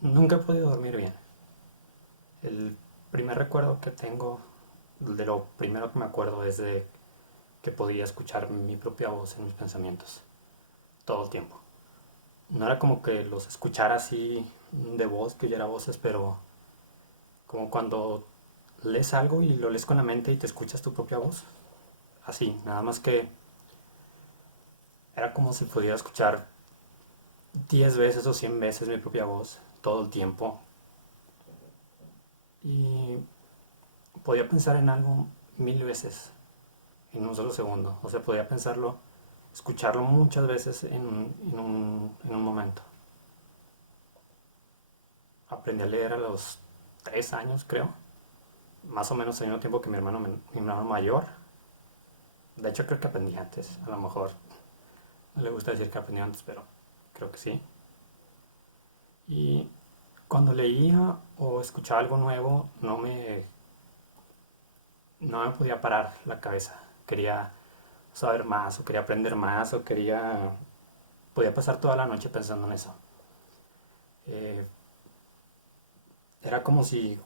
Nunca he podido dormir bien. El primer recuerdo que tengo, de lo primero que me acuerdo es de que podía escuchar mi propia voz en mis pensamientos todo el tiempo. No era como que los escuchara así de voz, que oyera voces, pero como cuando lees algo y lo lees con la mente y te escuchas tu propia voz. Así, nada más que era como si pudiera escuchar 10 veces o 100 veces mi propia voz todo el tiempo. Y podía pensar en algo 1000 veces en un solo segundo. O sea, podía pensarlo, escucharlo muchas veces en un momento. Aprendí a leer a los 3 años, creo. Más o menos al mismo tiempo que mi hermano mayor. De hecho, creo que aprendí antes. A lo mejor no le gusta decir que aprendí antes, pero creo que sí. Y cuando leía o escuchaba algo nuevo, no me podía parar la cabeza. Quería saber más, o quería aprender más, o podía pasar toda la noche pensando en eso. Eh, Era como si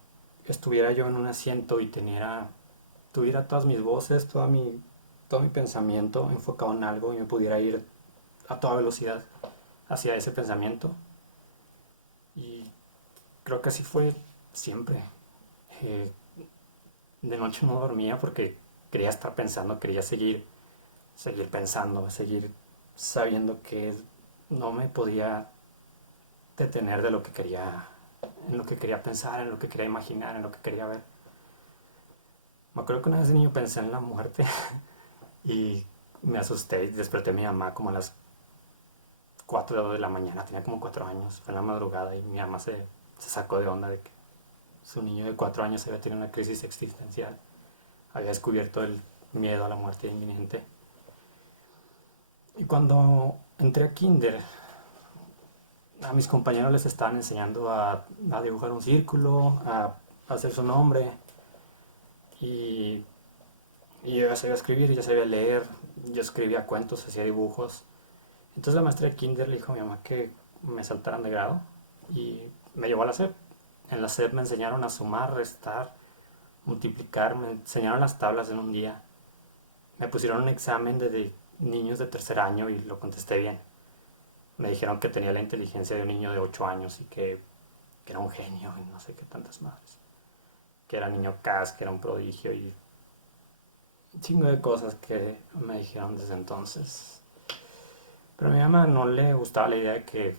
estuviera yo en un asiento y tuviera todas mis voces, todo mi pensamiento enfocado en algo y me pudiera ir a toda velocidad hacia ese pensamiento. Y creo que así fue siempre. Eh, de noche no dormía porque quería estar pensando, quería seguir pensando, seguir sabiendo que no me podía detener de lo que quería, en lo que quería pensar, en lo que quería imaginar, en lo que quería ver. Me acuerdo que una vez de niño pensé en la muerte y me asusté y desperté a mi mamá como a las 4 de la mañana, tenía como 4 años, fue en la madrugada y mi mamá se sacó de onda de que su niño de 4 años había tenido una crisis existencial, había descubierto el miedo a la muerte inminente. Y cuando entré a kinder, a mis compañeros les estaban enseñando a dibujar un círculo, a hacer su nombre y, y yo ya sabía escribir, ya sabía leer, yo escribía cuentos, hacía dibujos. Entonces la maestra de kinder le dijo a mi mamá que me saltaran de grado y me llevó a la SEP. En la SEP me enseñaron a sumar, restar, multiplicar, me enseñaron las tablas en un día. Me pusieron un examen de niños de tercer año y lo contesté bien. Me dijeron que tenía la inteligencia de un niño de 8 años y que era un genio y no sé qué tantas madres. Que era niño cas, que era un prodigio y un chingo de cosas que me dijeron desde entonces. Pero a mi mamá no le gustaba la idea de que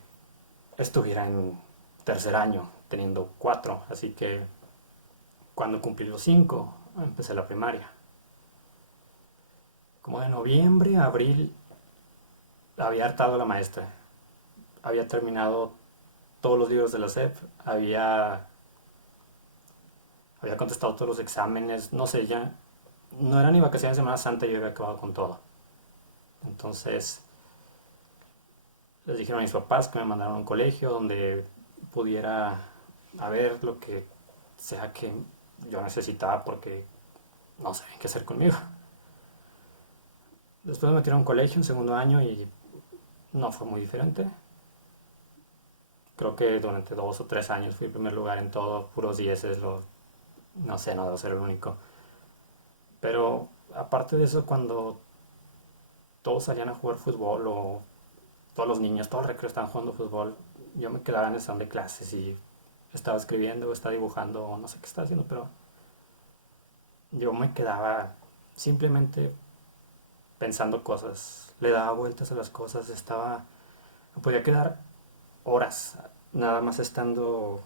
estuviera en tercer año, teniendo 4, así que cuando cumplí los 5, empecé la primaria. Como de noviembre a abril había hartado la maestra, había terminado todos los libros de la SEP, había contestado todos los exámenes, no sé, ya no era ni vacaciones de Semana Santa y yo había acabado con todo. Entonces les dijeron a mis papás que me mandaron a un colegio donde pudiera haber lo que sea que yo necesitaba porque no sabían qué hacer conmigo. Después me metieron a un colegio en segundo año y no fue muy diferente. Creo que durante 2 o 3 años fui el primer lugar en todo, puros dieces, no sé, no debo ser el único. Pero aparte de eso, cuando todos salían a jugar fútbol o todos los niños, todo el recreo estaban jugando fútbol, yo me quedaba en el salón de clases y estaba escribiendo o estaba dibujando o no sé qué estaba haciendo, pero yo me quedaba simplemente pensando cosas, le daba vueltas a las cosas, me podía quedar horas nada más estando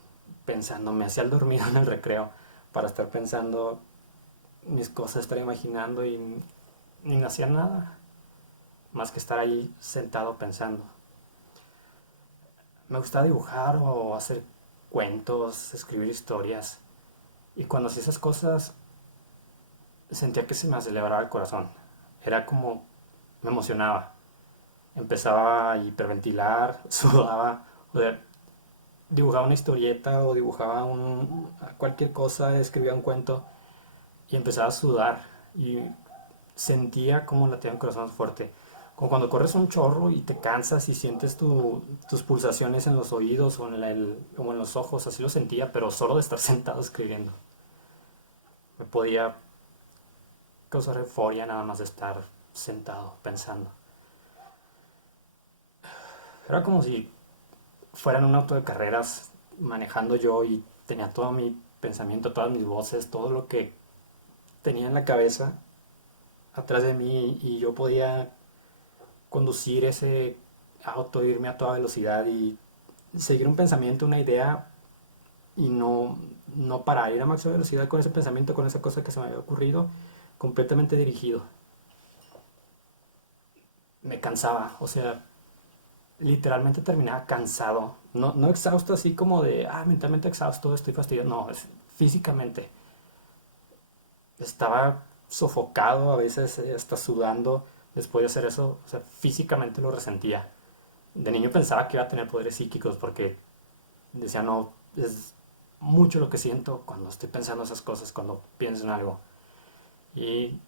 pensando, me hacía el dormido en el recreo para estar pensando mis cosas, estar imaginando y no hacía nada más que estar ahí sentado pensando. Me gustaba dibujar o hacer cuentos, escribir historias y cuando hacía esas cosas sentía que se me aceleraba el corazón. Era como me emocionaba. Empezaba a hiperventilar, sudaba, o sea, dibujaba una historieta o dibujaba cualquier cosa, escribía un cuento y empezaba a sudar y sentía como latía un corazón fuerte. como cuando corres un chorro y te cansas y sientes tus pulsaciones en los oídos o en los ojos, así lo sentía, pero solo de estar sentado escribiendo. Me podía causar euforia nada más de estar sentado pensando. Era como si fuera en un auto de carreras manejando yo y tenía todo mi pensamiento, todas mis voces, todo lo que tenía en la cabeza atrás de mí y yo podía conducir ese auto, irme a toda velocidad y seguir un pensamiento, una idea y no parar, ir a máxima velocidad con ese pensamiento, con esa cosa que se me había ocurrido, completamente dirigido. Me cansaba, o sea, literalmente terminaba cansado, no exhausto así como de, mentalmente exhausto, estoy fastidiado, no, es físicamente. Estaba sofocado, a veces hasta sudando después de hacer eso, o sea, físicamente lo resentía. De niño pensaba que iba a tener poderes psíquicos porque decía, no, es mucho lo que siento cuando estoy pensando esas cosas, cuando pienso en algo. Y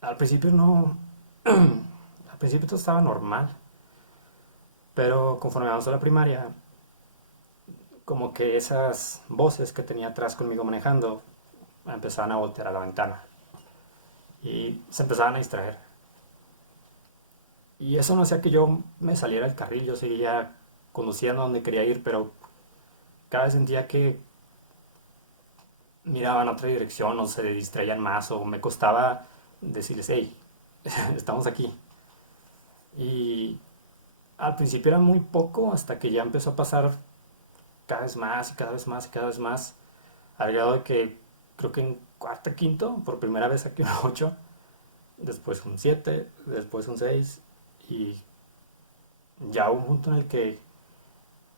al principio no, al principio todo estaba normal, pero conforme avanzó la primaria, como que esas voces que tenía atrás conmigo manejando empezaban a voltear a la ventana y se empezaban a distraer. Y eso no hacía que yo me saliera del carril, yo seguía conduciendo a donde quería ir, pero cada vez sentía que miraban a otra dirección o se distraían más o me costaba decirles, hey, estamos aquí. Y al principio era muy poco hasta que ya empezó a pasar cada vez más y cada vez más y cada vez más, al grado de que creo que en cuarta, quinto, por primera vez saqué un 8, después un 7, después un 6 y ya hubo un punto en el que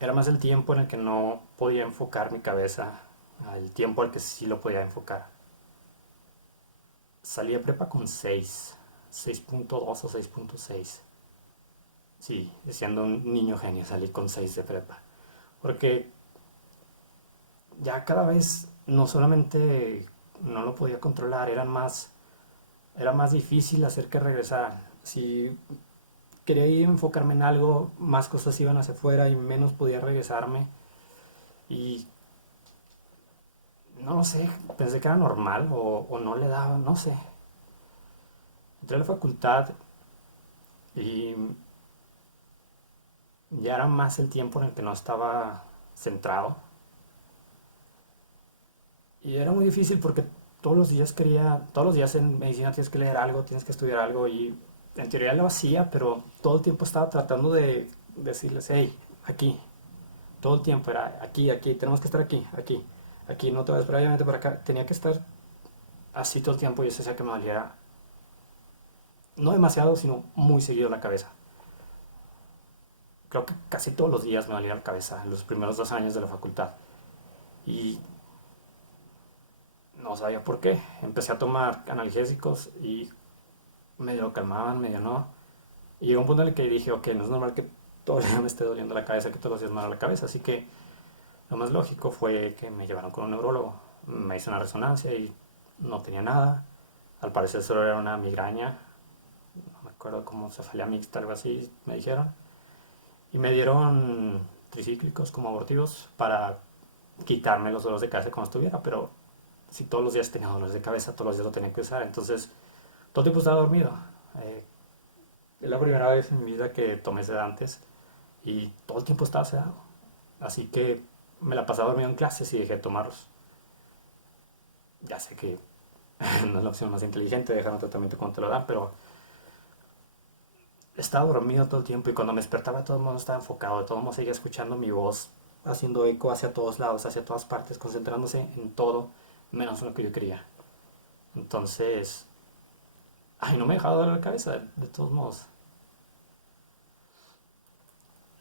era más el tiempo en el que no podía enfocar mi cabeza, al tiempo al que sí lo podía enfocar. Salí de prepa con 6, 6.2 o 6.6. Sí, siendo un niño genio salí con 6 de prepa. Porque ya cada vez no solamente no lo podía controlar, era más difícil hacer que regresaran. Si quería ir a enfocarme en algo, más cosas iban hacia afuera y menos podía regresarme. Y no lo sé, pensé que era normal o no le daba, no sé. Entré a la facultad y ya era más el tiempo en el que no estaba centrado. Y era muy difícil porque todos los días en medicina tienes que leer algo, tienes que estudiar algo y en teoría lo hacía, pero todo el tiempo estaba tratando de decirles, hey, aquí, todo el tiempo era aquí, aquí, tenemos que estar aquí, aquí, aquí, no te vayas para allá, vente para acá. Tenía que estar así todo el tiempo y eso hacía que me doliera, no demasiado, sino muy seguido la cabeza. Creo que casi todos los días me dolía la cabeza en los primeros 2 años de la facultad. Y no sabía por qué. Empecé a tomar analgésicos y medio lo calmaban, medio no. Y llegó un punto en el que dije, ok, no es normal que todo el día me esté doliendo la cabeza, que todos los días me duele la cabeza. Así que lo más lógico fue que me llevaron con un neurólogo. Me hizo una resonancia y no tenía nada. Al parecer solo era una migraña. No me acuerdo cómo cefalea mixta, algo así, me dijeron. Y me dieron tricíclicos como abortivos para quitarme los dolores de cabeza como estuviera. Pero si todos los días tenía dolores de cabeza, todos los días lo tenía que usar. Entonces, todo el tiempo estaba dormido. Eh, es la primera vez en mi vida que tomé sedantes y todo el tiempo estaba sedado. Así que me la pasaba dormido en clases y dejé de tomarlos. Ya sé que no es la opción más inteligente dejar un tratamiento cuando te lo dan, pero estaba dormido todo el tiempo y cuando me despertaba de todo el mundo estaba enfocado, de todo el mundo seguía escuchando mi voz, haciendo eco hacia todos lados, hacia todas partes, concentrándose en todo, menos en lo que yo quería. Entonces, ay, no me dejaba doler la cabeza, de todos modos.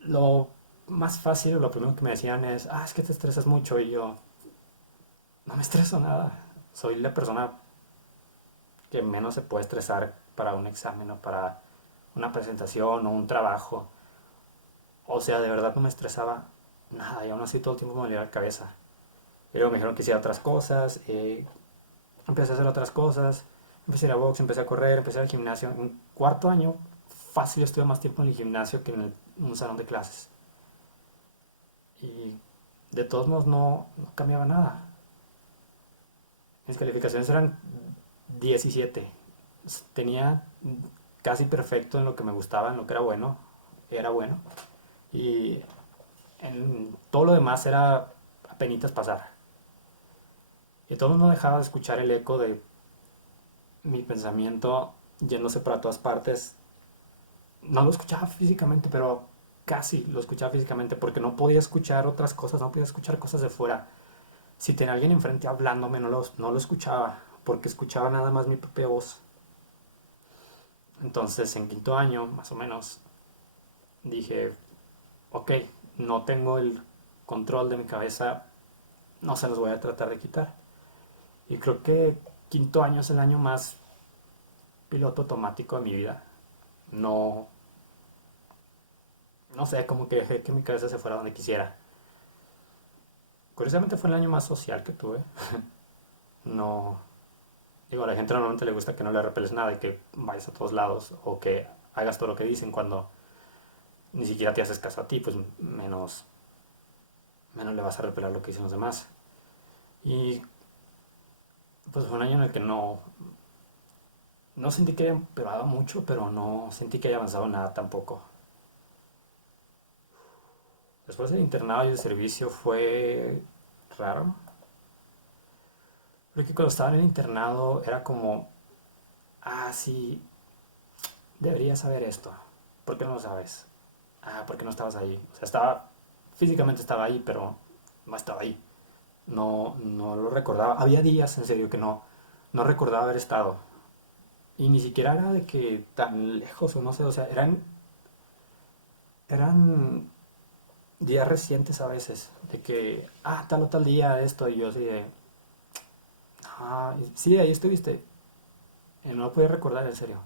Lo más fácil, lo primero que me decían es, es que te estresas mucho y yo, no me estreso nada. Soy la persona que menos se puede estresar para un examen o para una presentación o un trabajo. O sea, de verdad no me estresaba nada y aún así todo el tiempo me dolía la cabeza. Y luego me dijeron que hiciera otras cosas, empecé a hacer otras cosas Empecé a ir a box, empecé a correr, empecé al gimnasio. En cuarto año, fácil estuve más tiempo en el gimnasio que en un salón de clases. Y de todos modos no cambiaba nada. Mis calificaciones eran 17. Tenía casi perfecto en lo que me gustaba, en lo que era bueno. Era bueno. Y en todo lo demás era apenitas pasar. Y todo no dejaba de escuchar el eco de mi pensamiento yéndose para todas partes. No lo escuchaba físicamente, pero casi lo escuchaba físicamente porque no podía escuchar otras cosas, no podía escuchar cosas de fuera. Si tenía alguien enfrente hablándome, no lo escuchaba porque escuchaba nada más mi propia voz. Entonces, en quinto año, más o menos, dije, ok, no tengo el control de mi cabeza, no se los voy a tratar de quitar. Y creo que quinto año es el año más piloto automático de mi vida. No, no sé, como que dejé que mi cabeza se fuera donde quisiera. Curiosamente fue el año más social que tuve. No, digo, a la gente normalmente le gusta que no le repeles nada y que vayas a todos lados o que hagas todo lo que dicen cuando ni siquiera te haces caso a ti, pues menos le vas a repelar lo que dicen los demás. Y pues fue un año en el que no sentí que haya empeorado mucho, pero no sentí que haya avanzado nada tampoco. Después del internado y el servicio fue raro, porque cuando estaba en el internado era como, ah, sí, deberías saber esto. ¿Por qué no lo sabes? Ah, ¿por qué no estabas ahí? O sea, físicamente estaba ahí, pero no estaba ahí. No lo recordaba. Había días, en serio, que no recordaba haber estado. Y ni siquiera era de que tan lejos o no sé, o sea, eran días recientes a veces, de que, tal o tal día esto, y yo así de, sí, ahí estuviste. Y no lo podía recordar, en serio.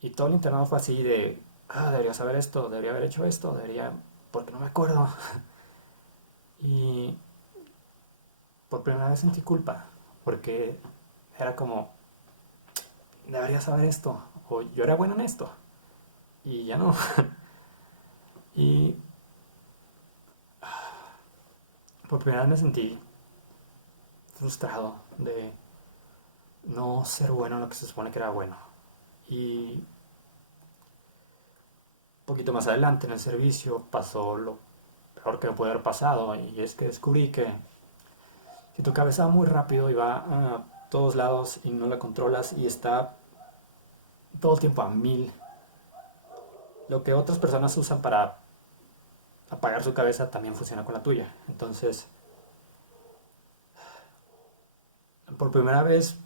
Y todo el internado fue así de, debería saber esto, debería haber hecho esto, porque no me acuerdo. Y por primera vez sentí culpa, porque era como, debería saber esto, o yo era bueno en esto, y ya no. Y por primera vez me sentí frustrado de no ser bueno en lo que se supone que era bueno. Y un poquito más adelante en el servicio pasó lo peor que me puede haber pasado, y es que descubrí que si tu cabeza va muy rápido y va a todos lados y no la controlas y está todo el tiempo a mil, lo que otras personas usan para apagar su cabeza también funciona con la tuya. Entonces, por primera vez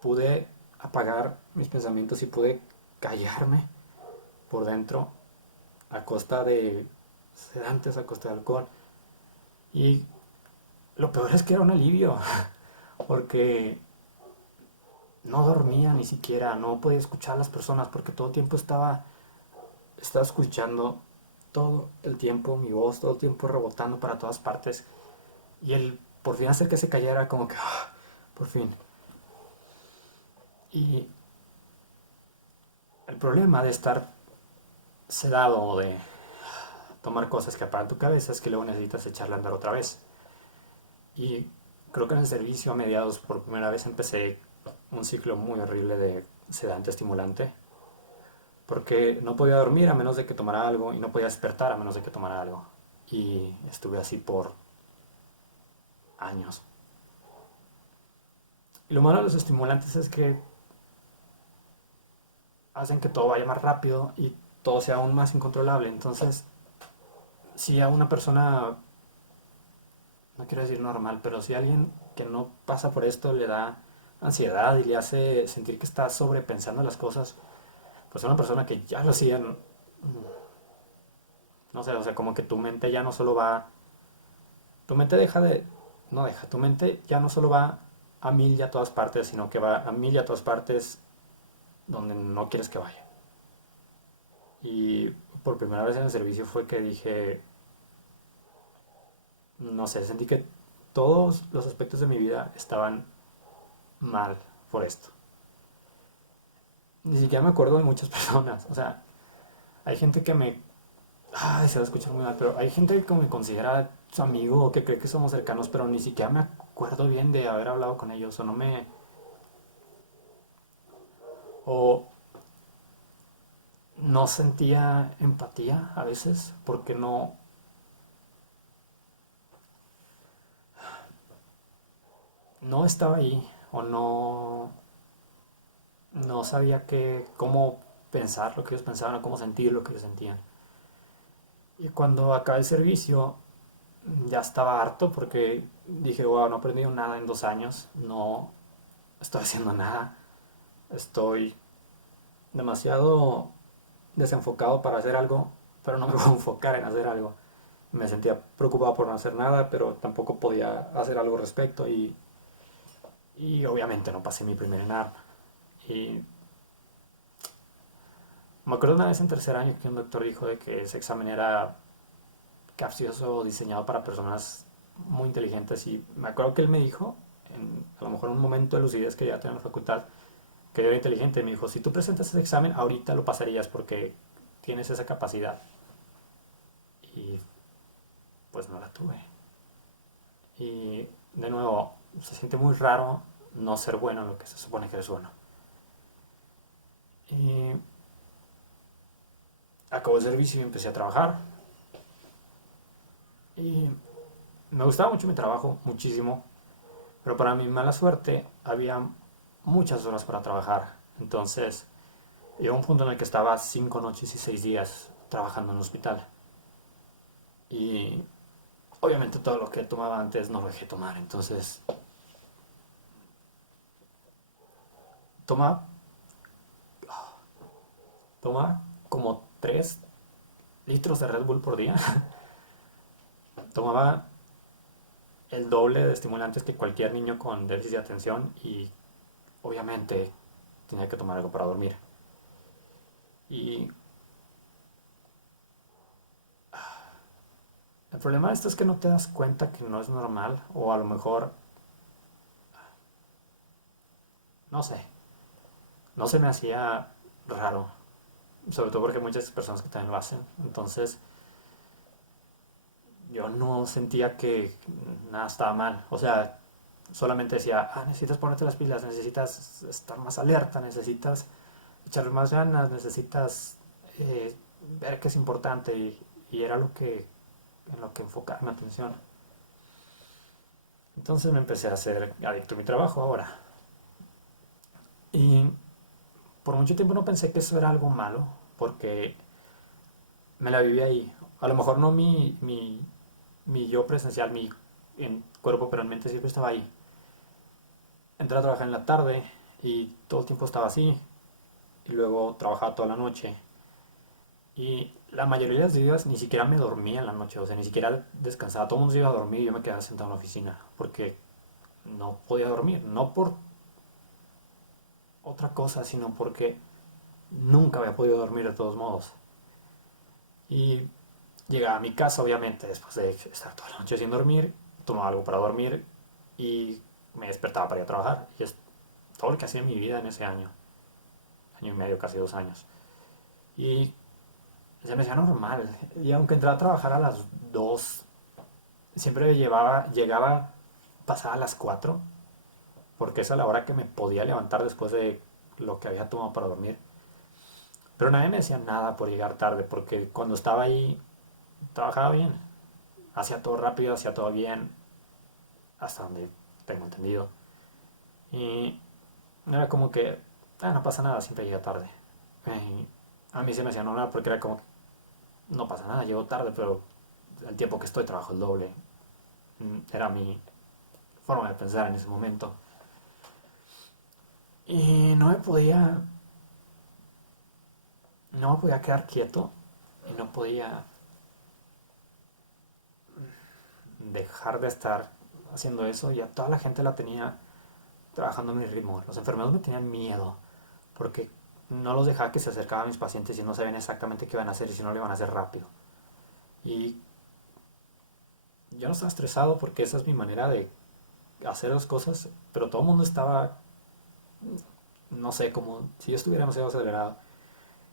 pude apagar mis pensamientos y pude callarme por dentro a costa de sedantes, a costa de alcohol. Y lo peor es que era un alivio, porque no dormía ni siquiera, no podía escuchar a las personas porque todo el tiempo estaba escuchando todo el tiempo mi voz, todo el tiempo rebotando para todas partes. Y el por fin hacer que se callara como que, por fin. Y el problema de estar sedado o de tomar cosas que apagan tu cabeza es que luego necesitas echarla a andar otra vez. Y creo que en el servicio a mediados por primera vez empecé un ciclo muy horrible de sedante estimulante, porque no podía dormir a menos de que tomara algo y no podía despertar a menos de que tomara algo. Y estuve así por años. Y lo malo de los estimulantes es que hacen que todo vaya más rápido y todo sea aún más incontrolable. Entonces, si a una persona, no quiero decir normal, pero si a alguien que no pasa por esto le da ansiedad y le hace sentir que está sobrepensando las cosas, pues a una persona que ya lo hacía, no sé, o sea, como que tu mente ya no solo va, tu mente deja de, no deja, tu mente ya no solo va a mil y a todas partes, sino que va a mil y a todas partes donde no quieres que vaya. Y por primera vez en el servicio fue que dije, no sé, sentí que todos los aspectos de mi vida estaban mal por esto. Ni siquiera me acuerdo de muchas personas. O sea, hay gente que me... Ay, se va a escuchar muy mal, pero hay gente que me considera su amigo o que cree que somos cercanos, pero ni siquiera me acuerdo bien de haber hablado con ellos o no me... O no sentía empatía a veces porque no estaba ahí o no sabía cómo pensar lo que ellos pensaban o cómo sentir lo que ellos sentían. Y cuando acabé el servicio ya estaba harto porque dije, wow, no he aprendido nada en 2 años, no estoy haciendo nada, estoy demasiado desenfocado para hacer algo, pero no me voy a enfocar en hacer algo. Me sentía preocupado por no hacer nada, pero tampoco podía hacer algo al respecto y obviamente no pasé mi primer ENARM. Y me acuerdo una vez en tercer año que un doctor dijo de que ese examen era capcioso, diseñado para personas muy inteligentes y me acuerdo que él me dijo, a lo mejor en un momento de lucidez que ya tenía en la facultad, que yo era inteligente, me dijo, si tú presentas ese examen, ahorita lo pasarías porque tienes esa capacidad. Y pues no la tuve. Y de nuevo, se siente muy raro no ser bueno en lo que se supone que eres bueno. Y acabó el servicio y empecé a trabajar. Y me gustaba mucho mi trabajo, muchísimo. Pero para mi mala suerte había muchas horas para trabajar. Entonces llegó un punto en el que estaba 5 noches y 6 días trabajando en el hospital. Y obviamente todo lo que tomaba antes no lo dejé tomar. Entonces tomaba, tomaba como 3 litros de Red Bull por día. Tomaba el doble de estimulantes que cualquier niño con déficit de atención y obviamente tenía que tomar algo para dormir. Y el problema de esto es que no te das cuenta que no es normal o a lo mejor, no sé, no se me hacía raro, sobre todo porque hay muchas personas que también lo hacen. Entonces yo no sentía que nada estaba mal. O sea, solamente decía, necesitas ponerte las pilas, necesitas estar más alerta, necesitas echarle más ganas, necesitas eh, ver que es importante y era en lo que enfocaba mi atención. Entonces me empecé a hacer adicto a mi trabajo ahora. Y por mucho tiempo no pensé que eso era algo malo, porque me la viví ahí. A lo mejor no mi yo presencial, mi en cuerpo, pero en mente siempre estaba ahí. Entré a trabajar en la tarde y todo el tiempo estaba así. Y luego trabajaba toda la noche. Y la mayoría de los días ni siquiera me dormía en la noche, o sea, ni siquiera descansaba. Todo el mundo se iba a dormir y yo me quedaba sentado en la oficina porque no podía dormir. No por otra cosa, sino porque nunca había podido dormir de todos modos. Y llegaba a mi casa, obviamente, después de estar toda la noche sin dormir, tomaba algo para dormir y me despertaba para ir a trabajar. Y es todo lo que hacía en mi vida en ese año y medio, casi 2 años. Y se me hacía normal. Y aunque entraba a trabajar a las 2, siempre llegaba pasada a las 4, porque esa es la hora que me podía levantar después de lo que había tomado para dormir. Pero nadie me decía nada por llegar tarde, porque cuando estaba ahí trabajaba bien. Hacía todo rápido, hacía todo bien, hasta donde tengo entendido. Y era como que, no pasa nada, siempre llega tarde. Y a mí se me hacía normal porque era como, no pasa nada, llego tarde, pero el tiempo que estoy trabajo el doble. Era mi forma de pensar en ese momento. Y no me podía quedar quieto y no podía dejar de estar haciendo eso y a toda la gente la tenía trabajando a mi ritmo. Los enfermeros me tenían miedo porque no los dejaba que se acercaban a mis pacientes y no sabían exactamente qué iban a hacer y si no lo iban a hacer rápido. Y yo no estaba estresado porque esa es mi manera de hacer las cosas, pero todo el mundo estaba no sé, como si yo estuviera demasiado acelerado.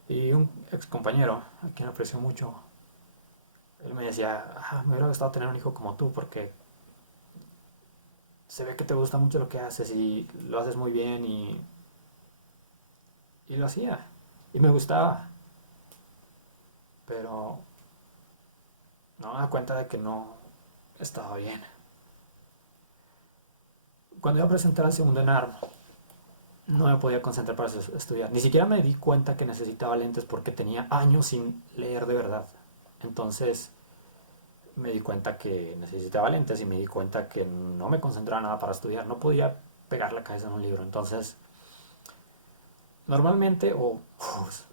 Y un ex compañero, a quien aprecio mucho, él me decía, me hubiera gustado tener un hijo como tú, porque se ve que te gusta mucho lo que haces y lo haces muy bien y lo hacía. Y me gustaba, pero no me da cuenta de que no estaba bien. Cuando iba a presentar el segundo ENARM, no me podía concentrar para estudiar. Ni siquiera me di cuenta que necesitaba lentes porque tenía años sin leer de verdad. Entonces me di cuenta que necesitaba lentes y me di cuenta que no me concentraba nada para estudiar. No podía pegar la cabeza en un libro. Entonces, normalmente,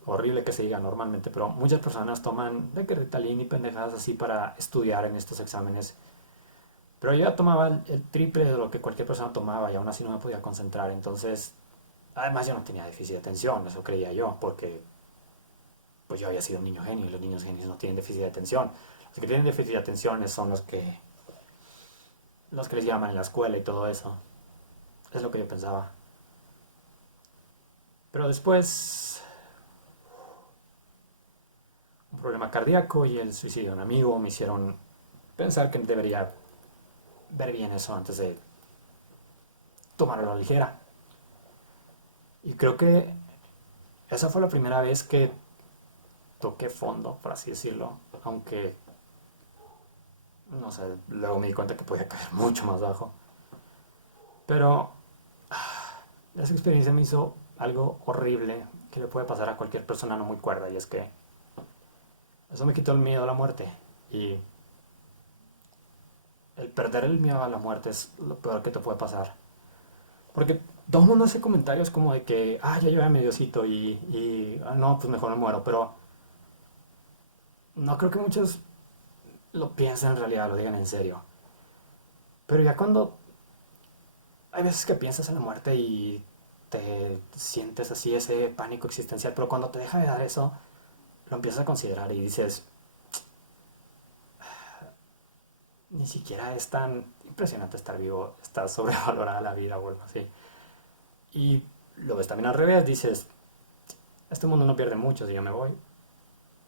horrible que se diga normalmente, pero muchas personas toman de que Ritalin y pendejadas así para estudiar en estos exámenes. Pero yo ya tomaba el triple de lo que cualquier persona tomaba y aún así no me podía concentrar. Entonces, además yo no tenía déficit de atención, eso creía yo, porque pues yo había sido un niño genio y los niños genios no tienen déficit de atención. Los que tienen déficit de atención son los que les llaman en la escuela y todo eso. Es lo que yo pensaba. Pero después un problema cardíaco y el suicidio de un amigo me hicieron pensar que debería ver bien eso antes de tomarlo a la ligera. Y creo que esa fue la primera vez que toqué fondo, por así decirlo, aunque no sé, luego me di cuenta que podía caer mucho más bajo. Pero esa experiencia me hizo algo horrible que le puede pasar a cualquier persona no muy cuerda, y es que eso me quitó el miedo a la muerte. Y el perder el miedo a la muerte es lo peor que te puede pasar. Porque todo el mundo hace comentarios como de que, ya yo era mediocito no, pues mejor me muero. Pero no creo que muchos lo piensen en realidad, lo digan en serio. Pero ya cuando hay veces que piensas en la muerte y te sientes así ese pánico existencial, pero cuando te deja de dar eso, lo empiezas a considerar y dices, ni siquiera es tan impresionante estar vivo, está sobrevalorada la vida o algo así. Y lo ves también al revés, dices, este mundo no pierde mucho si yo me voy.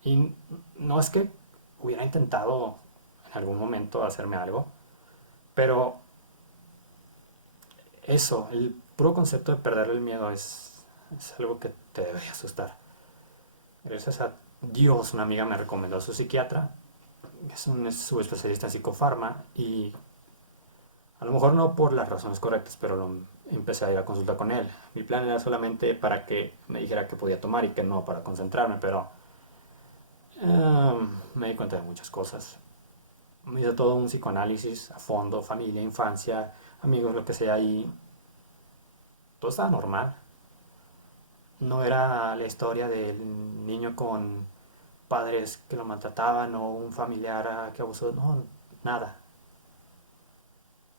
Y no es que hubiera intentado en algún momento hacerme algo, pero eso, el puro concepto de perder el miedo es algo que te debe asustar. Gracias a Dios, una amiga me recomendó a su psiquiatra, es un subespecialista en psicofarma, y a lo mejor no por las razones correctas, pero empecé a ir a consulta con él. Mi plan era solamente para que me dijera que podía tomar y que no para concentrarme, pero me di cuenta de muchas cosas. Me hizo todo un psicoanálisis a fondo, familia, infancia, amigos, lo que sea, y todo estaba normal. No era la historia del niño con padres que lo maltrataban o un familiar que abusó, no, nada.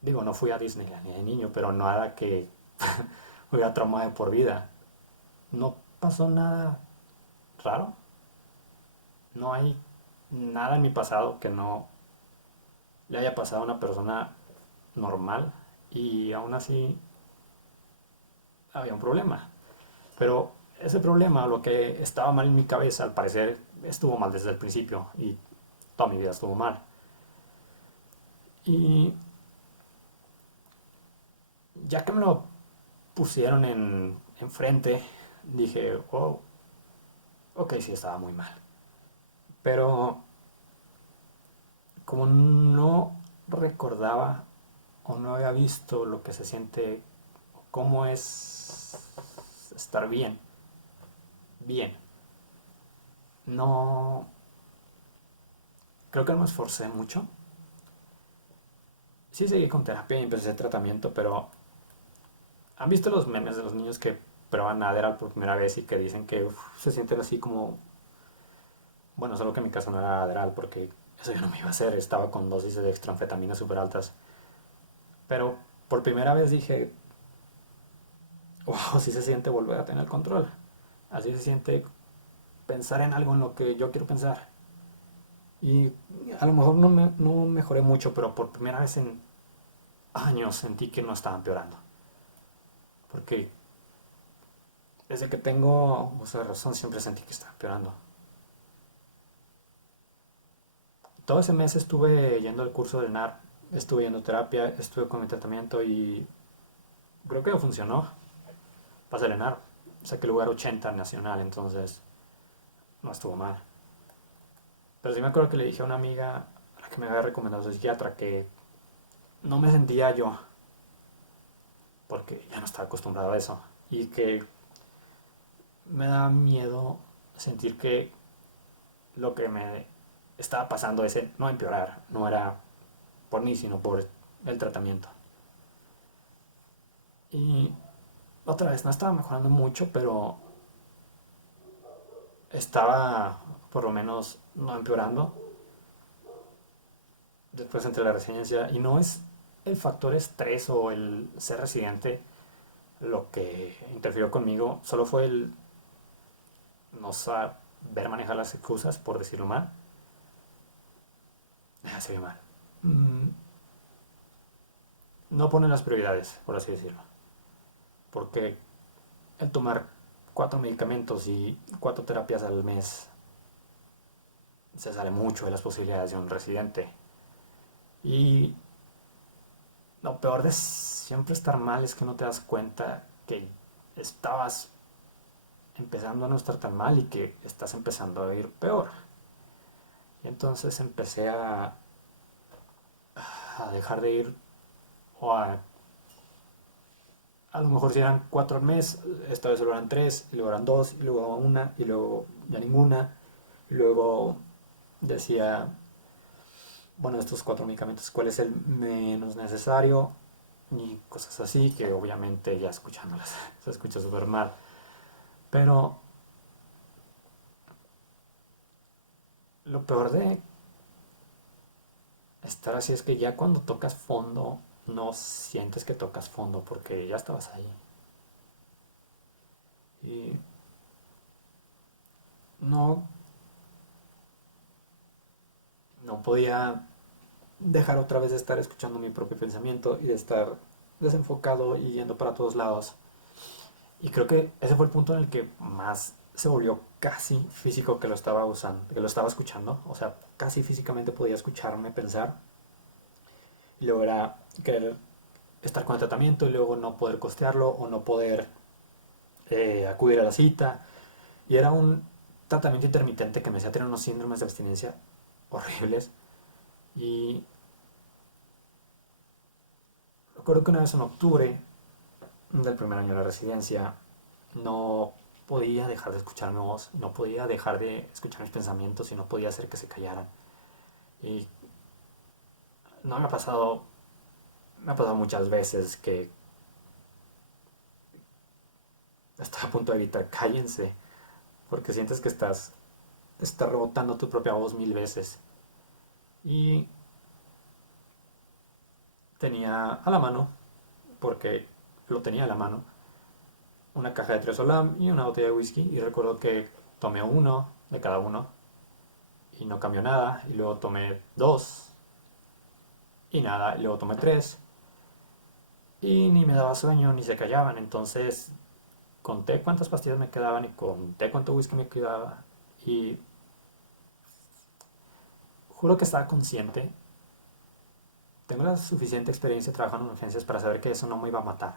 Digo, no fui a Disneyland ni de niño, pero nada que me hubiera traumado de por vida. No pasó nada raro. No hay nada en mi pasado que no le haya pasado a una persona normal, y aún así había un problema. Pero ese problema, lo que estaba mal en mi cabeza, al parecer estuvo mal desde el principio y toda mi vida estuvo mal. Y ya que me lo pusieron enfrente, dije, oh, ok, sí estaba muy mal. Pero como no recordaba o no había visto lo que se siente, cómo es estar bien, bien, no, creo que no me esforcé mucho. Sí seguí con terapia y empecé el tratamiento, pero ¿han visto los memes de los niños que prueban Adderall por primera vez y que dicen que se sienten así como, bueno, solo que en mi caso no era Adderall porque eso yo no me iba a hacer, estaba con dosis de extraanfetamina súper altas, pero por primera vez dije, wow, así se siente volver a tener el control, así se siente pensar en algo en lo que yo quiero pensar. Y a lo mejor no mejoré mucho, pero por primera vez en años sentí que no estaba empeorando. Porque Desde que tengo uso de razón siempre sentí que estaba empeorando. Todo ese mes estuve yendo al curso del NAR, estuve yendo a terapia, estuve con mi tratamiento y creo que funcionó. Pasé el NAR, saqué el lugar 80 nacional, entonces no estuvo mal. Pero sí me acuerdo que le dije a una amiga a la que me había recomendado su psiquiatra que no me sentía yo, porque ya no estaba acostumbrado a eso. Y que me da miedo sentir que lo que me estaba pasando ese no empeorar, no era por mí, sino por el tratamiento. Y otra vez, no estaba mejorando mucho, pero estaba por lo menos no empeorando. Después entre la residencia, y no es el factor estrés o el ser residente lo que interfirió conmigo, solo fue el no saber manejar las excusas, por decirlo mal. Se ve mal. Mm, no ponen las prioridades, por así decirlo. Porque el tomar 4 medicamentos y 4 terapias al mes se sale mucho de las posibilidades de un residente. Y lo peor de siempre estar mal es que no te das cuenta que estabas empezando a no estar tan mal y que estás empezando a ir peor. Y entonces empecé a dejar de ir o a lo mejor si eran 4 al mes, esta vez solo eran tres, y luego eran dos, y luego una, y luego ya ninguna. Y luego decía, bueno, estos 4 medicamentos, ¿cuál es el menos necesario? Y cosas así, que obviamente ya escuchándolas se escucha súper mal. Pero lo peor de estar así es que ya cuando tocas fondo, no sientes que tocas fondo porque ya estabas ahí. Y no, no podía dejar otra vez de estar escuchando mi propio pensamiento y de estar desenfocado y yendo para todos lados. Y creo que ese fue el punto en el que más se volvió casi físico que lo estaba usando, que lo estaba escuchando. O sea, casi físicamente podía escucharme pensar. Y luego era querer estar con el tratamiento y luego no poder costearlo o no poder acudir a la cita. Y era un tratamiento intermitente que me hacía tener unos síndromes de abstinencia horribles. Y recuerdo que una vez en octubre del primer año de la residencia no podía dejar de escuchar mi voz, no podía dejar de escuchar mis pensamientos y no podía hacer que se callaran. Y no me ha pasado muchas veces que estoy a punto de gritar cállense, porque sientes que estás rebotando tu propia voz 1000 veces. Y tenía a la mano, porque lo tenía a la mano, una caja de tres Olam y una botella de whisky. Y recuerdo que tomé uno de cada uno y no cambió nada. Y luego tomé dos y nada. Y luego tomé tres y ni me daba sueño ni se callaban. Entonces conté cuántas pastillas me quedaban y conté cuánto whisky me quedaba. Y juro que estaba consciente. Tengo la suficiente experiencia trabajando en urgencias para saber que eso no me iba a matar.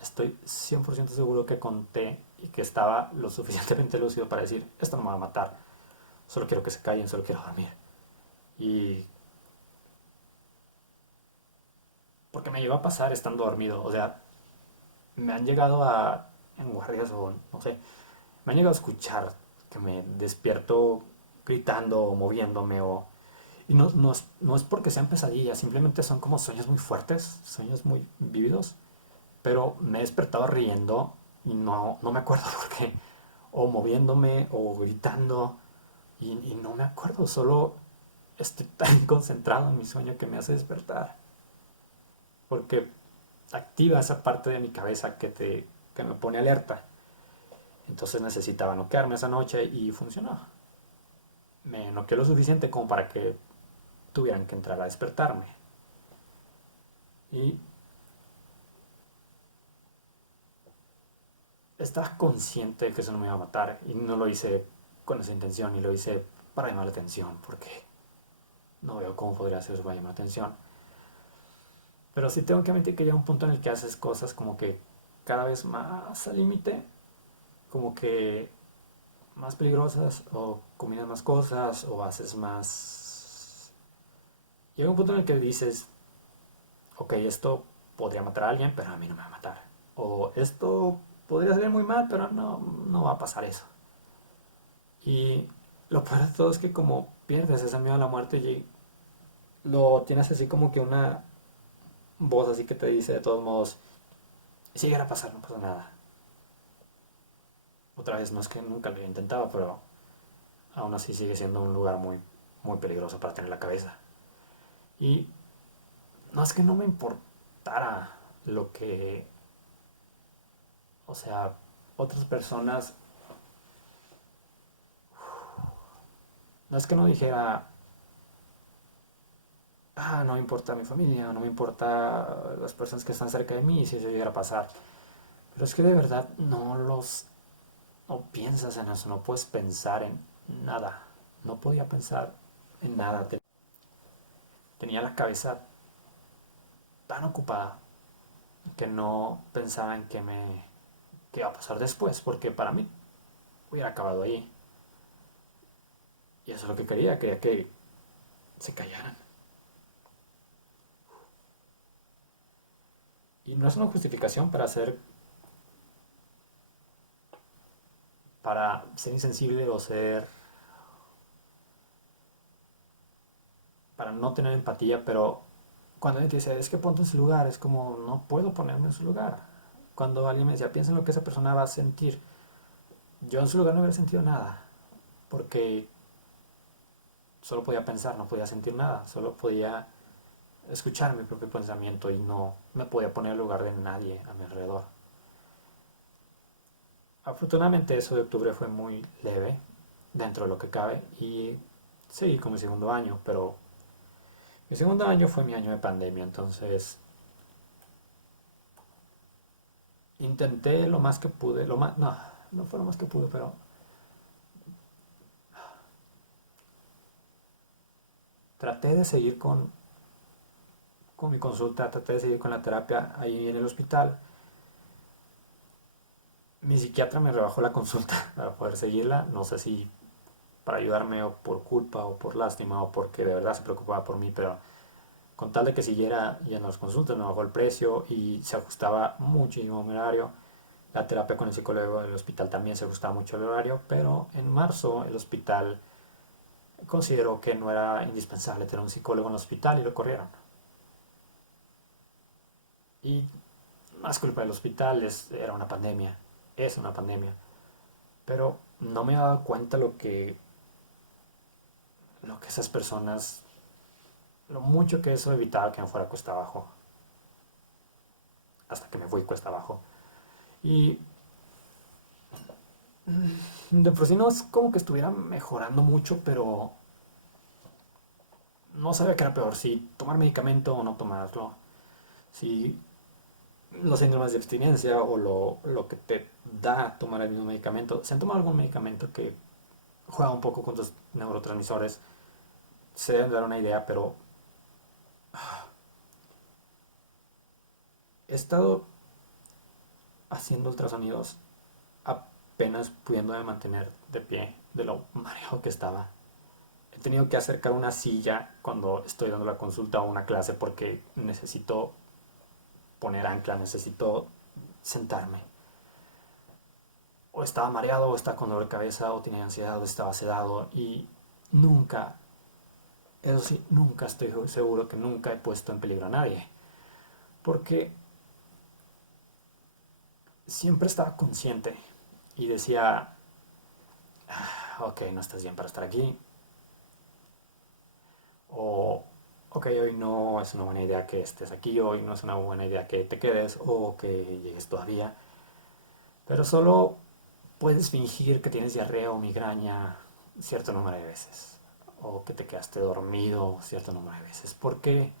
Estoy 100% seguro que conté y que estaba lo suficientemente lúcido para decir, esto no me va a matar, solo quiero que se callen, solo quiero dormir. Y porque me llegó a pasar estando dormido, o sea, me han llegado en guardias o no sé, me han llegado a escuchar que me despierto gritando o moviéndome y no es porque sean pesadillas, simplemente son como sueños muy fuertes, sueños muy vívidos, pero me he despertado riendo y no me acuerdo por qué, o moviéndome o gritando y no me acuerdo, solo estoy tan concentrado en mi sueño que me hace despertar, porque activa esa parte de mi cabeza que me pone alerta. Entonces necesitaba noquearme esa noche y funcionó. Me noqueé lo suficiente como para que tuvieran que entrar a despertarme. Y estaba consciente de que eso no me iba a matar y no lo hice con esa intención y lo hice para llamar la atención porque no veo cómo podría ser eso para llamar la atención. Pero sí tengo que admitir que llega un punto en el que haces cosas como que cada vez más al límite, como que más peligrosas o combinas más cosas o haces más... Llega un punto en el que dices, ok, esto podría matar a alguien, pero a mí no me va a matar. O esto podría salir muy mal, pero no, no va a pasar eso. Y lo peor de todo es que como pierdes ese miedo a la muerte y lo tienes así como que una voz así que te dice de todos modos, si llegara a pasar, no pasa nada. Otra vez, no es que nunca lo haya intentado, pero aún así sigue siendo un lugar muy, muy peligroso para tener la cabeza. Y no es que no me importara lo que, o sea, otras personas, no es que no dijera, no me importa mi familia, no me importa las personas que están cerca de mí si eso llegara a pasar. Pero es que de verdad no piensas en eso, no puedes pensar en nada. No podía pensar en nada. Tenía la cabeza tan ocupada que no pensaba en qué iba a pasar después, porque para mí hubiera acabado ahí. Y eso es lo que quería que se callaran. Y no es una justificación para ser insensible o para no tener empatía, pero cuando alguien te dice, es que ponte en su lugar, es como, no puedo ponerme en su lugar. Cuando alguien me decía, piensa en lo que esa persona va a sentir, yo en su lugar no hubiera sentido nada, porque solo podía pensar, no podía sentir nada, solo podía escuchar mi propio pensamiento y no me podía poner en el lugar de nadie a mi alrededor. Afortunadamente eso de octubre fue muy leve, dentro de lo que cabe, y seguí con mi segundo año, pero mi segundo año fue mi año de pandemia, entonces intenté lo más que pude, no, no fue lo más que pude, pero traté de seguir con mi consulta, traté de seguir con la terapia ahí en el hospital. Mi psiquiatra me rebajó la consulta para poder seguirla, no sé si para ayudarme o por culpa o por lástima o porque de verdad se preocupaba por mí, pero con tal de que siguiera yendo a las consultas me bajó el precio y se ajustaba muchísimo mi horario. La terapia con el psicólogo del hospital también se ajustaba mucho el horario, pero en marzo el hospital consideró que no era indispensable tener un psicólogo en el hospital y lo corrieron. Y más culpa del hospital, era una pandemia, es una pandemia. Pero no me he dado cuenta lo que esas personas, lo mucho que eso evitaba que me fuera cuesta abajo, hasta que me fui cuesta abajo. Y de por sí no es como que estuviera mejorando mucho, pero no sabía que era peor, si tomar medicamento o no tomarlo, si los síndromes de abstinencia o lo que te da tomar el mismo medicamento. Si han tomado algún medicamento que juega un poco con tus neurotransmisores, se deben dar una idea, pero he estado haciendo ultrasonidos apenas pudiéndome mantener de pie de lo mareado que estaba. He tenido que acercar una silla cuando estoy dando la consulta o una clase porque necesito poner ancla, necesito sentarme. O estaba mareado, o estaba con dolor de cabeza, o tenía ansiedad, o estaba sedado. Y nunca, eso sí, nunca estoy seguro que nunca he puesto en peligro a nadie. Porque siempre estaba consciente y decía, ok, no estás bien para estar aquí. O, ok, hoy no es una buena idea que estés aquí, hoy no es una buena idea que te quedes o que llegues todavía. Pero solo puedes fingir que tienes diarrea o migraña cierto número de veces. O que te quedaste dormido cierto número de veces. Porque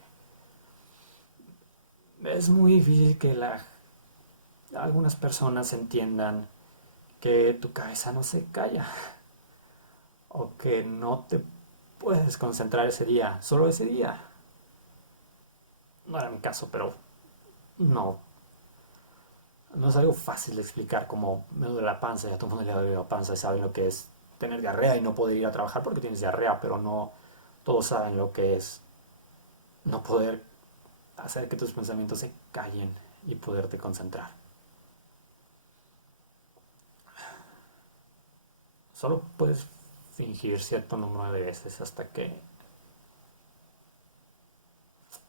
es muy difícil que algunas personas entiendan que tu cabeza no se calla o que no te puedes concentrar ese día, solo ese día. No era mi caso, pero no, no es algo fácil de explicar como me duele la panza y a todo el mundo le duele la panza y saben lo que es tener diarrea y no poder ir a trabajar porque tienes diarrea, pero no todos saben lo que es no poder hacer que tus pensamientos se callen y poderte concentrar. Solo puedes fingir cierto número de veces hasta que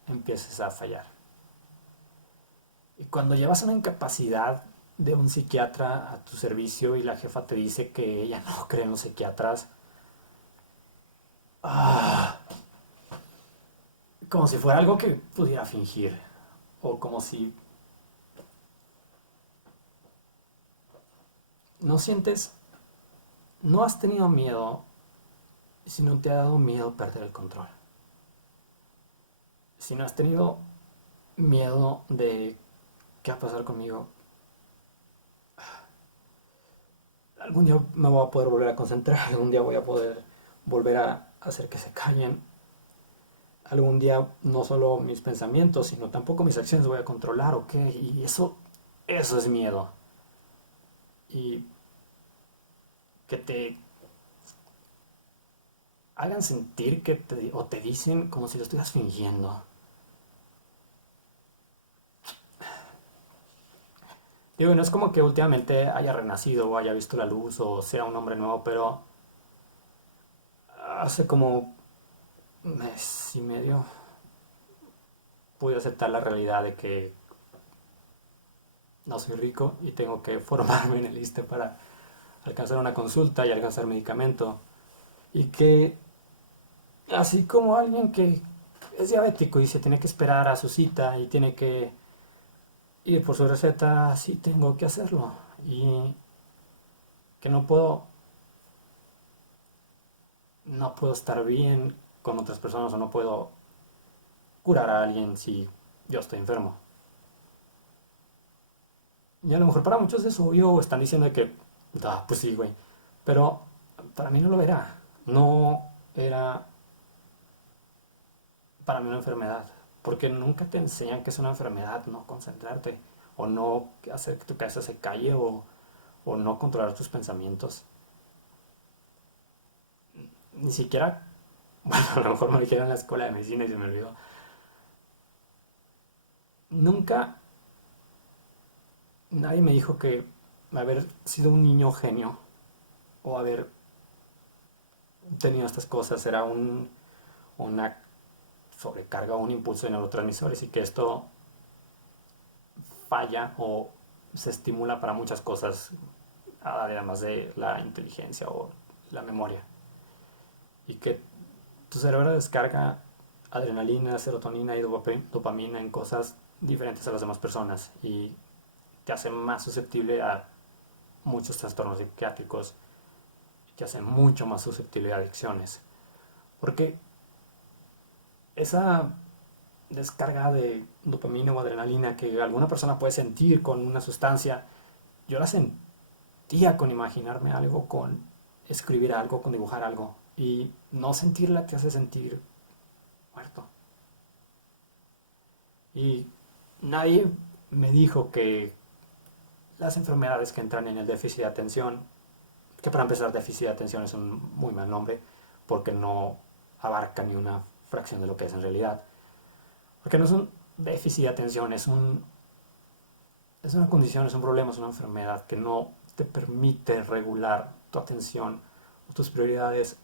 empieces a fallar. Y cuando llevas una incapacidad de un psiquiatra a tu servicio y la jefa te dice que ella no cree en los psiquiatras, ah, como si fuera algo que pudiera fingir, o como si no sientes, no has tenido miedo, si no te ha dado miedo perder el control. Si no has tenido miedo de qué va a pasar conmigo, algún día me voy a poder volver a concentrar, algún día voy a poder volver a hacer que se callen, algún día no solo mis pensamientos, sino tampoco mis acciones voy a controlar, ¿ok? Y eso es miedo. Y que te hagan sentir o te dicen como si lo estuvieras fingiendo. Digo, no es como que últimamente haya renacido o haya visto la luz o sea un hombre nuevo, pero hace como un mes y medio pude aceptar la realidad de que no soy rico y tengo que formarme en el ISSSTE para alcanzar una consulta y alcanzar medicamento. Y que así como alguien que es diabético y se tiene que esperar a su cita y tiene que ir por su receta, sí tengo que hacerlo. Y que no puedo estar bien con otras personas o no puedo curar a alguien si yo estoy enfermo. Y a lo mejor para muchos es obvio o están diciendo que, ah, pues sí, güey. Pero para mí no lo era. No era para mí una enfermedad. Porque nunca te enseñan que es una enfermedad, no concentrarte. O no hacer que tu cabeza se calle o no controlar tus pensamientos. Ni siquiera, bueno, a lo mejor me lo dijeron en la escuela de medicina y se me olvidó. Nunca nadie me dijo que haber sido un niño genio o haber tenido estas cosas era una sobrecarga o un impulso de neurotransmisores y que esto falla o se estimula para muchas cosas, además de la inteligencia o la memoria. Y que tu cerebro descarga adrenalina, serotonina y dopamina en cosas diferentes a las demás personas y te hace más susceptible a muchos trastornos psiquiátricos y te hace mucho más susceptible a adicciones. Porque esa descarga de dopamina o adrenalina que alguna persona puede sentir con una sustancia, yo la sentía con imaginarme algo, con escribir algo, con dibujar algo. Y no sentirla te hace sentir muerto. Y nadie me dijo que las enfermedades que entran en el déficit de atención, que para empezar déficit de atención es un muy mal nombre, porque no abarca ni una fracción de lo que es en realidad. Porque no es un déficit de atención, es una condición, es un problema, es una enfermedad que no te permite regular tu atención o tus prioridades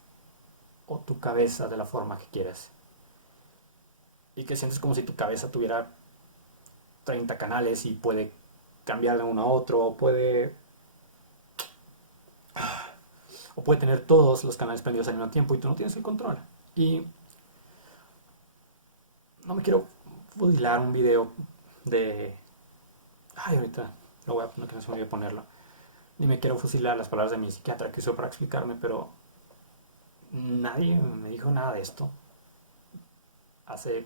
o tu cabeza de la forma que quieres. Y que sientes como si tu cabeza tuviera 30 canales y puede cambiar de uno a otro, o puede tener todos los canales prendidos al mismo tiempo y tú no tienes el control. Y no me quiero fusilar un video de... Ay, ahorita no quiero se me olvide ponerlo. Ni me quiero fusilar las palabras de mi psiquiatra que usó para explicarme, pero nadie me dijo nada de esto hace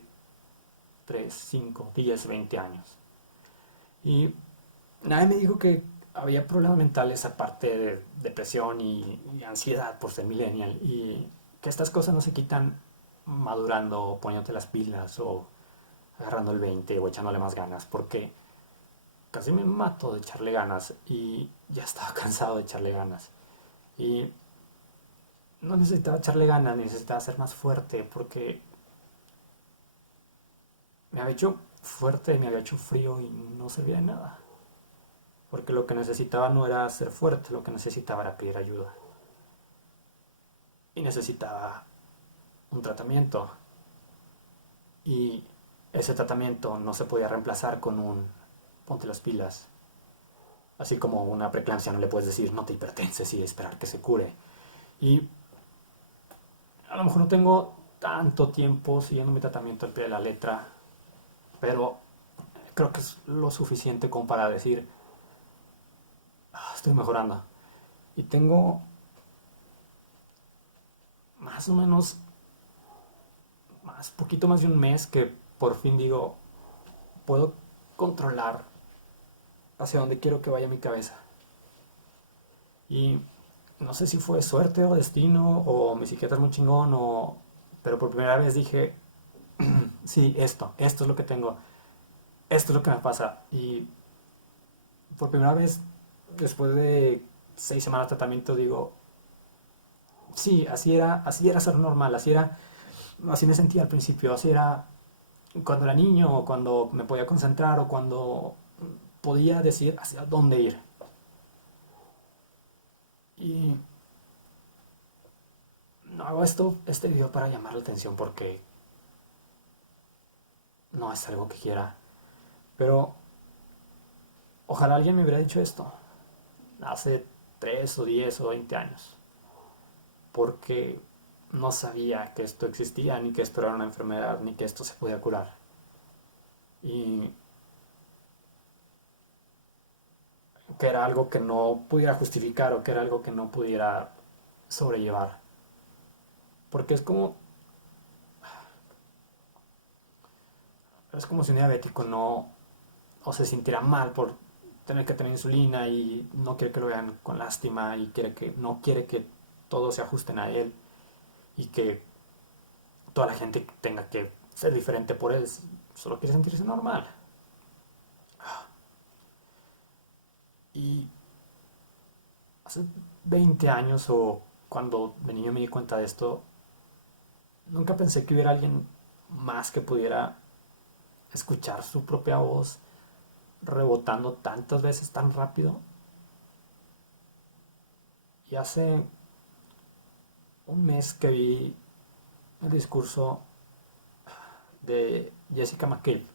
3, 5, 10, 20 años. Y nadie me dijo que había problemas mentales aparte de depresión y ansiedad por ser millennial y que estas cosas no se quitan madurando o poniéndote las pilas o agarrando el 20 o echándole más ganas, porque casi me mato de echarle ganas y ya estaba cansado de echarle ganas. Y no necesitaba echarle ganas, necesitaba ser más fuerte porque me había hecho fuerte, me había hecho frío y no servía de nada. Porque lo que necesitaba no era ser fuerte, lo que necesitaba era pedir ayuda. Y necesitaba un tratamiento. Y ese tratamiento no se podía reemplazar con un ponte las pilas. Así como una preeclampsia no le puedes decir no te hipertenses y esperar que se cure. Y a lo mejor no tengo tanto tiempo siguiendo mi tratamiento al pie de la letra, pero creo que es lo suficiente como para decir, "Ah, estoy mejorando". Y tengo más o menos, poquito más de un mes que por fin digo, puedo controlar hacia dónde quiero que vaya mi cabeza. Y no sé si fue suerte o destino o mi psiquiatra es muy chingón o... Pero por primera vez dije, sí, esto es lo que tengo, esto es lo que me pasa. Y por primera vez, después de 6 semanas de tratamiento, digo, sí, así era ser normal, así me sentía al principio, así era cuando era niño, o cuando me podía concentrar, o cuando podía decir hacia dónde ir. Y no hago este video para llamar la atención porque no es algo que quiera. Pero ojalá alguien me hubiera dicho esto hace 3 o 10 o 20 años. Porque no sabía que esto existía, ni que esto era una enfermedad, ni que esto se podía curar. Y que era algo que no pudiera justificar o que era algo que no pudiera sobrellevar. Porque es como si un diabético no o se sintiera mal por tener que tener insulina y no quiere que lo vean con lástima y no quiere que todos se ajusten a él y que toda la gente tenga que ser diferente por él, solo quiere sentirse normal. Y hace 20 años o cuando de niño me di cuenta de esto, nunca pensé que hubiera alguien más que pudiera escuchar su propia voz rebotando tantas veces tan rápido. Y hace un mes que vi el discurso de Jessica McCabe,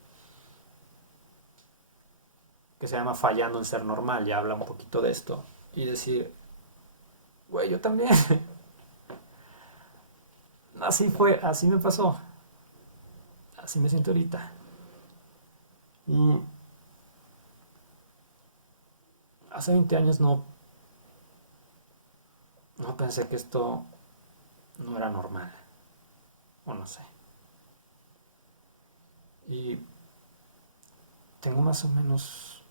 que se llama Fallando en ser normal, y habla un poquito de esto. Y decir, güey, yo también. Así fue, así me pasó, así me siento ahorita. Y hace 20 años no pensé que esto no era normal, o no sé. Y tengo más o menos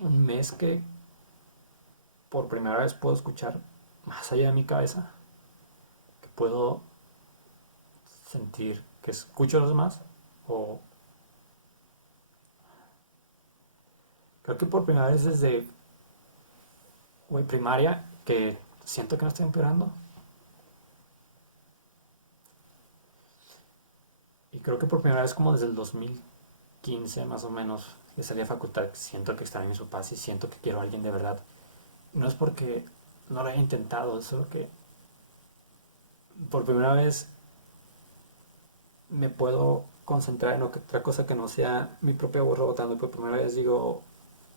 un mes que por primera vez puedo escuchar más allá de mi cabeza, que puedo sentir que escucho a los demás, o creo que por primera vez desde primaria que siento que no estoy empeorando. Y creo que por primera vez como desde el 2015 más o menos que salí de facultad, siento que extraño a mis papás y siento que quiero a alguien de verdad. No es porque no lo haya intentado, es solo que por primera vez me puedo concentrar en otra cosa que no sea mi propia voz rebotando. Y por primera vez digo,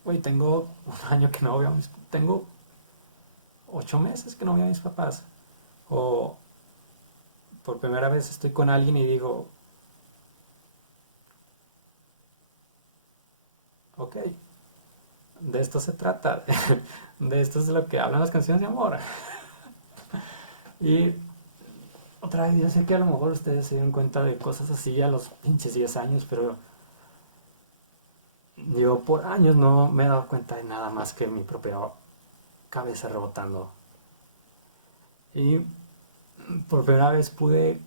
güey, tengo un año que no veo a mis... Tengo 8 meses que no veo a mis papás. O por primera vez estoy con alguien y digo, ok, de esto se trata. De esto es de lo que hablan las canciones de amor. Y otra vez, yo sé que a lo mejor ustedes se dieron cuenta de cosas así a los pinches 10 años, pero Yo por años no me he dado cuenta de nada más que mi propia cabeza rebotando. Y por primera vez pude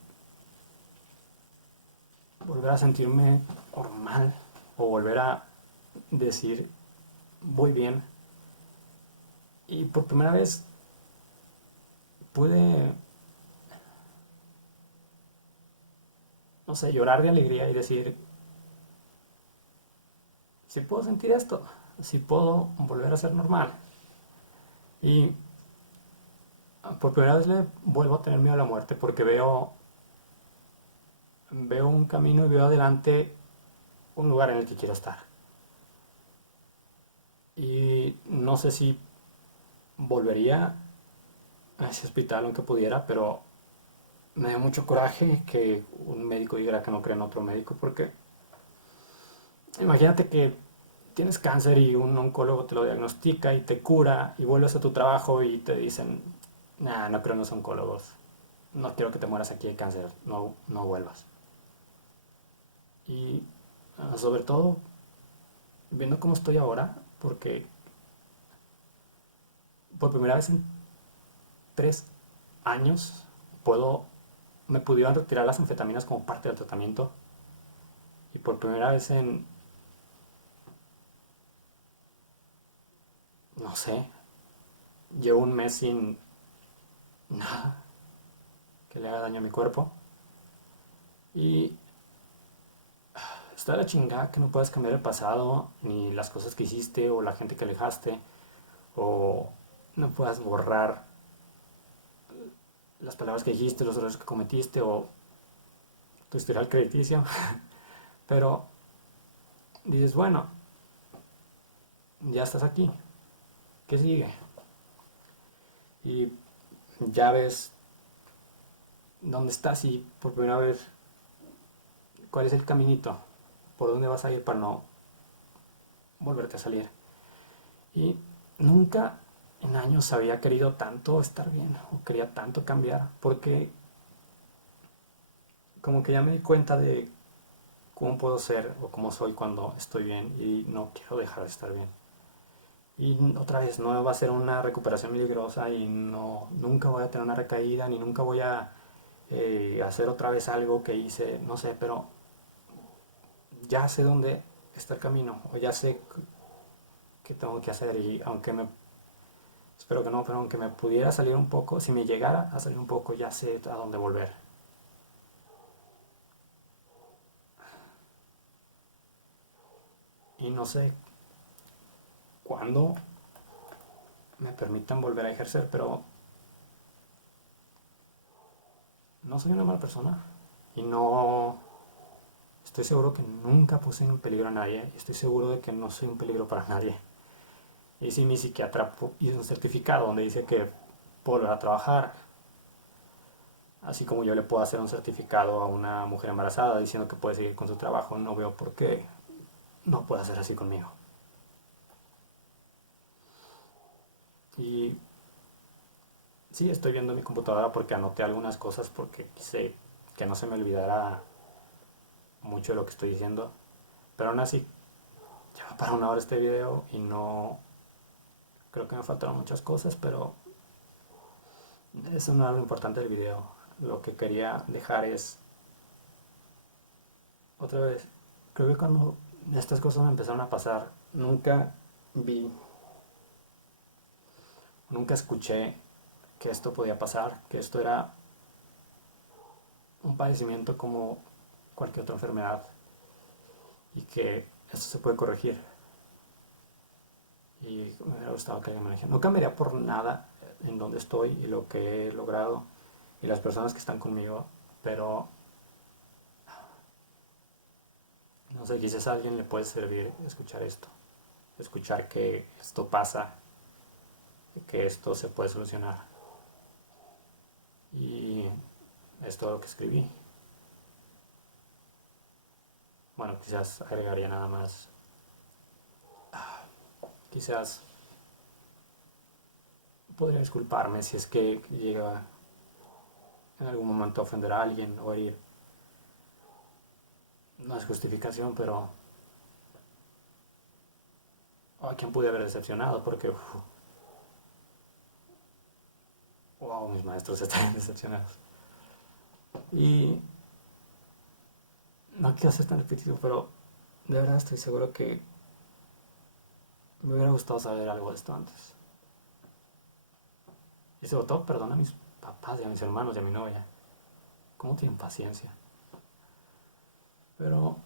volver a sentirme normal o volver a decir voy bien. Y por primera vez pude, no sé, llorar de alegría y decir, si puedo sentir esto, si puedo volver a ser normal. Y por primera vez le vuelvo a tener miedo a la muerte porque veo un camino y veo adelante un lugar en el que quiero estar. Y no sé si volvería a ese hospital aunque pudiera, pero me dio mucho coraje que un médico dijera que no cree en otro médico porque imagínate que tienes cáncer y un oncólogo te lo diagnostica y te cura y vuelves a tu trabajo y te dicen, nah, no creo en los oncólogos, no quiero que te mueras aquí de cáncer, no, no vuelvas. Y sobre todo viendo cómo estoy ahora, porque por primera vez en 3 años puedo, me pudieron retirar las anfetaminas como parte del tratamiento y por primera vez en, no sé, llevo un mes sin nada que le haga daño a mi cuerpo y está de la chingada que no puedas cambiar el pasado, ni las cosas que hiciste, o la gente que alejaste, o no puedas borrar las palabras que dijiste, los errores que cometiste, o tu historial crediticio. Pero dices, bueno, ya estás aquí, ¿qué sigue? Y ya ves dónde estás y por primera vez cuál es el caminito, por dónde vas a ir para no volverte a salir. Y nunca en años había querido tanto estar bien o quería tanto cambiar porque como que ya me di cuenta de cómo puedo ser o cómo soy cuando estoy bien y no quiero dejar de estar bien. Y otra vez, no va a ser una recuperación milagrosa y no, nunca voy a tener una recaída ni nunca voy a hacer otra vez algo que hice, no sé, pero ya sé dónde está el camino o ya sé qué tengo que hacer y aunque me, espero que no, pero aunque me pudiera salir un poco, si me llegara a salir un poco, ya sé a dónde volver. Y no sé cuándo me permitan volver a ejercer, pero no soy una mala persona y no estoy seguro que nunca puse en peligro a nadie, estoy seguro de que no soy un peligro para nadie. Y si mi psiquiatra hizo un certificado donde dice que puedo volver a trabajar, así como yo le puedo hacer un certificado a una mujer embarazada diciendo que puede seguir con su trabajo, no veo por qué no puede hacer así conmigo. Y sí, estoy viendo mi computadora porque anoté algunas cosas porque quise que no se me olvidara mucho de lo que estoy diciendo. Pero aún así, ya va para 1 hora este video y no creo que me faltaron muchas cosas, pero eso no era lo importante del video. Lo que quería dejar es, otra vez, creo que cuando estas cosas me empezaron a pasar, nunca vi, nunca escuché que esto podía pasar, que esto era un padecimiento como cualquier otra enfermedad y que esto se puede corregir. Y me hubiera gustado que alguien me lo dijera. No cambiaría por nada en donde estoy y lo que he logrado y las personas que están conmigo, pero no sé, quizás a alguien le puede servir escuchar esto, escuchar que esto pasa, que esto se puede solucionar. Y es todo lo que escribí. Bueno, quizás agregaría nada más. Quizás podría disculparme si es que llega en algún momento a ofender a alguien o herir. No es justificación, pero o a quién pude haber decepcionado, porque, wow, mis maestros estaban decepcionados. Y no quiero ser tan repetitivo, pero de verdad estoy seguro que me hubiera gustado saber algo de esto antes. Y sobre todo, perdona a mis papás y a mis hermanos y a mi novia. ¿Cómo tienen paciencia? Pero,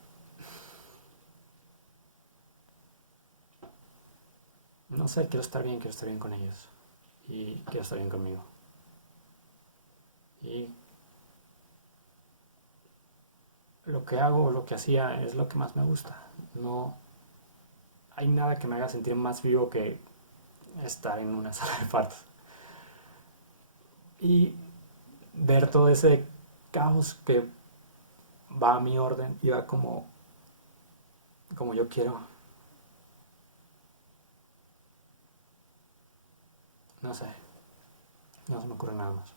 no sé, quiero estar bien con ellos. Y quiero estar bien conmigo. Y lo que hago, lo que hacía, es lo que más me gusta. No hay nada que me haga sentir más vivo que estar en una sala de partos. Y ver todo ese caos que va a mi orden y va como yo quiero. No sé, no se me ocurre nada más.